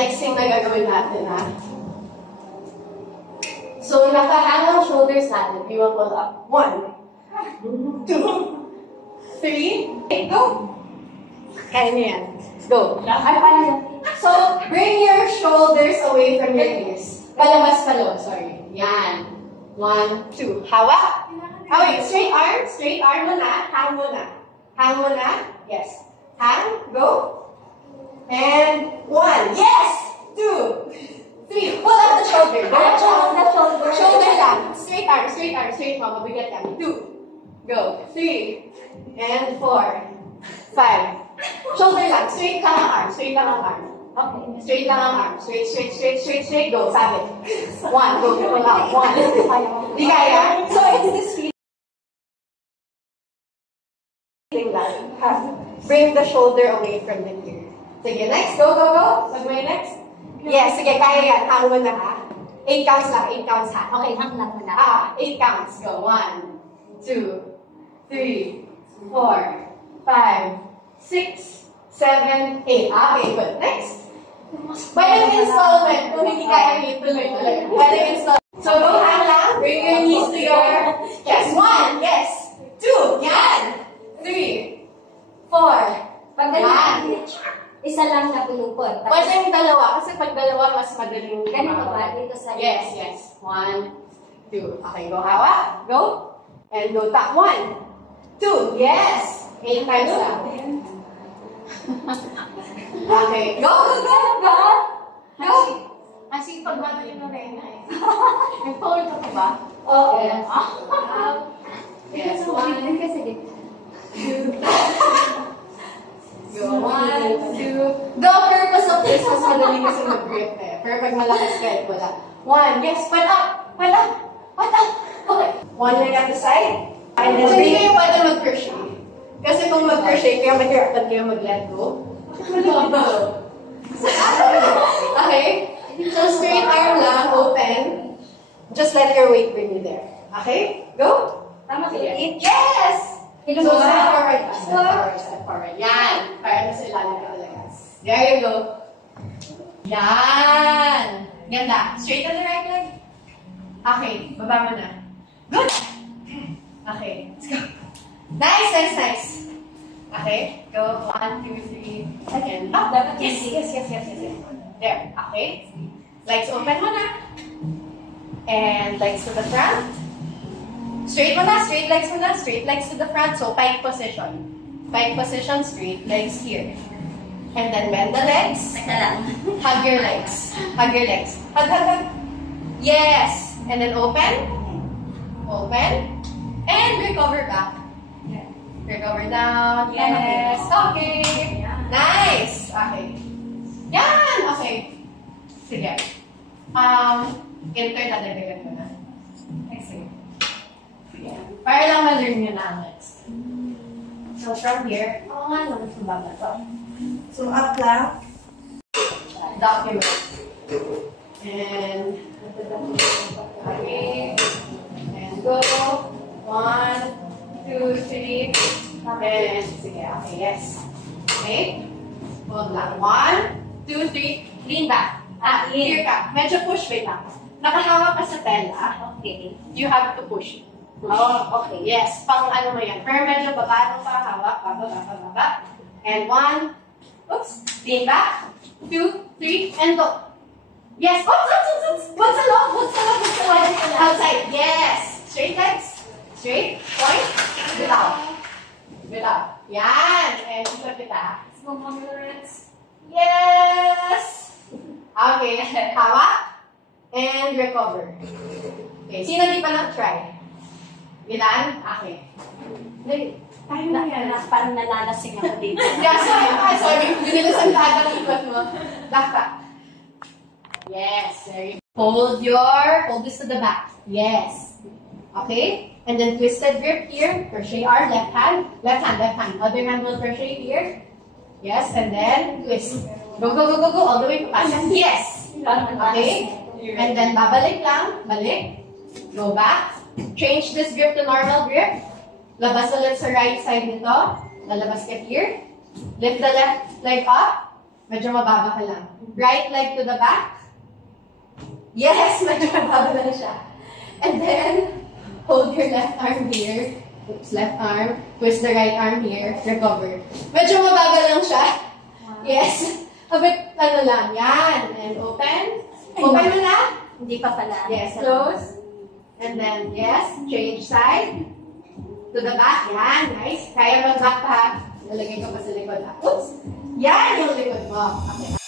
next thing na gagawin natin, ha? So, nakahang ang shoulders natin. We will pull up. 1, 2, 3, go! Kaya niyo yan. Go. So, bring your shoulders away from your ears. Palabas palo, sorry. Yan. 1, 2. Hawak. Oh, wait. Straight arm muna. Hang muna. Hang muna. Yes. Hang. Go. And 1. Yes! 2, 3. Pull up the shoulder. Shoulder lang. Straight arm. Straight mama. Bigat yan. 2. Go. 3. And 4. 5. Shoulder lang. Straight lang ang arm. Okay. Straight lang ang arm. Straight. Go. 7. 1. Go. Pull out. 1. Di kaya? So, it's this feeling lang. Bring the shoulder away from the ear. Sige, next. Go. Sagway next. Yes, sige, kaya yan. Hang mo na, ha? 8 counts lang. 8 counts, ha? Okay, hang lang muna. 8 counts. Go. 1, 2, 3, 4, 5, 6, 7, 8. Okay, good. Next. Pwedeng installment. Kung hindi kaya tuloy. Pwedeng installment. So, go hang lang. Bring your knees to your chest. 1, yes. 2, yan. 3, 4, Pag yan. isa lang na pinupot. Pwedeng dalawa. Kasi pag dalawa, mas madaling. Ganito ba? Dito sa Yes. 1, 2. Okay, go hawak. Go. And go tap. 1, 2. Yes. 8 times lang. Okay. Go. Kasi pag bago yung Lorena eh. May power ka ba? Oo. Yes. Yes. 1, Kasi 2. Go. 1, 2. The purpose of this was madali kasi mag-grip eh. Pero pag malakas ka, wala. 1. Yes. Put up. Okay. 1 leg at the side. And then, hindi kayo pwede mag-crochet. Kasi kung mag-crochet, kaya mahirapan kayo mag-let go. Okay? So, straight arm lang, open. Just let your weight bring you there. Okay? Go? Tama kayo. Yes! So, Ilong step forward. Yan. Para sa ilalim ng alagas. There you go. Yan. Ganda. Straighten the right leg. Okay. Baba mo na. Good. Okay. Let's go. Nice. Okay. Go. 1, 2, 3. Again. Up. Yes. There. Okay. Legs open mo na. And legs to the front. Straight legs to the front. So, pike position. Pike position, straight legs here. And then bend the legs. Hug your legs. Hug. Yes. And then open. And recover back. Recover down. Yes. Okay. Nice. Okay. Yan. Okay. Sige. Enter na dagdagan ko na. Sige. Para lang ma-learn nyo na ang next. So, from here, nga naman sa baba to. So, up lang. Document. And, okay. And go. 1, 2, 3. And, sige, okay, yes. Okay. Hold lang. 1, 2, 3. Lean back. Here ka. Medyo push, wait lang. Nakahawak ka sa tela. Okay. You have to push. Oh, okay. Yes, pang ano mo yan. Pero medyo baba pa, hawak, baba. And 1, oops, lean back, 2, 3, and go. Yes, oops. What's the love? Outside, yes. Straight legs, straight, point, without. Yan, and ikot kita. Yes. Okay, hawak, and recover. Okay, sino di pa na-try? Ilan? Okay. Parang nalalasing ako dito. Yeah, sorry. Dinilasan ka ng ikot mo. Back. Yes, there you go. Hold this to the back. Yes. Okay? And then twisted grip here. Crochet arm, left hand. Other hand will crochet here. Yes, and then twist. Go. All the way papasok. Yes. Okay? And then babalik lang. Balik. Go back. Change this grip to normal grip. Labas ulit sa right side nito. Lalabas ka here. Lift the left leg up. Medyo mababa ka lang. Right leg to the back. Yes, medyo mababa lang siya. And then, hold your left arm here. Oops, left arm. Twist the right arm here. Recover. Medyo mababa lang siya. Yes. A bit, ano lang. Yan. And open. Open mo na. Hindi pa pala. Yes, close. And then, yes, change side. To the back. Yan, nice. Kaya mag-back pa. Nalagay ko pa sa likod. Oops. Yan yung likod mo. Okay.